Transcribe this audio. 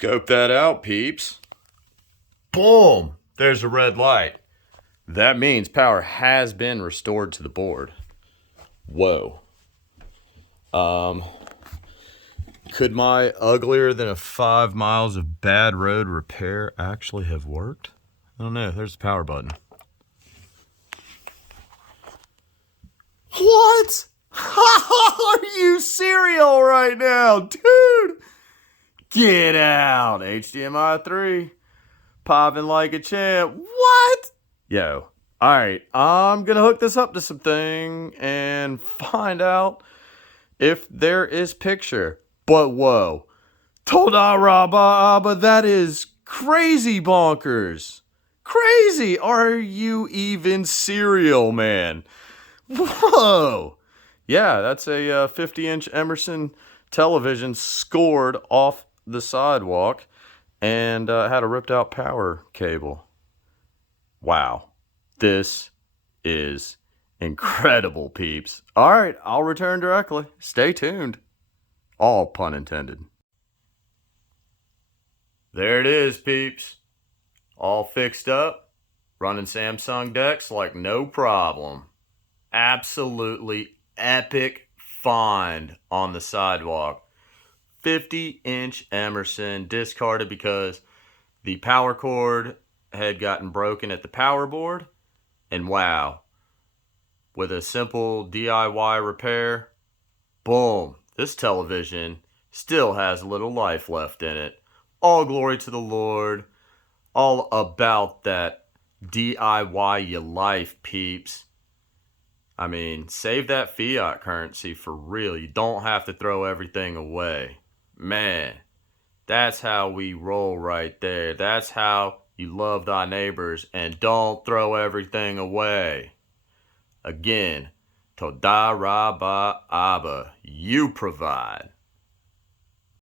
Scope that out, peeps. Boom! There's a red light. That means power has been restored to the board. Whoa. Could my uglier than a 5 miles of bad road repair actually have worked? I don't know. There's the power button. What? Are you serial right now, dude? Get out. HDMI 3. Popping like a champ. What? Yo. Alright, I'm gonna hook this up to something and find out if there is picture. But whoa. Toda Rabba, that is crazy bonkers. Crazy. Are you even serial, man? Whoa. Yeah, that's a 50-inch Emerson television scored off the sidewalk and had a ripped out power cable. Wow. This is incredible, peeps. All right, I'll return directly. Stay tuned. All pun intended. There it is, peeps. All fixed up. Running Samsung decks like no problem. Absolutely epic find on the sidewalk. 50-inch Emerson discarded because the power cord had gotten broken at the power board. And wow, with a simple DIY repair, boom, this television still has a little life left in it. All glory to the Lord. All about that DIY your life, peeps. I mean, save that fiat currency for real. You don't have to throw everything away. Man, that's how we roll right there. That's how you love thy neighbors and don't throw everything away. Again, Toda Rabba Abba, you provide.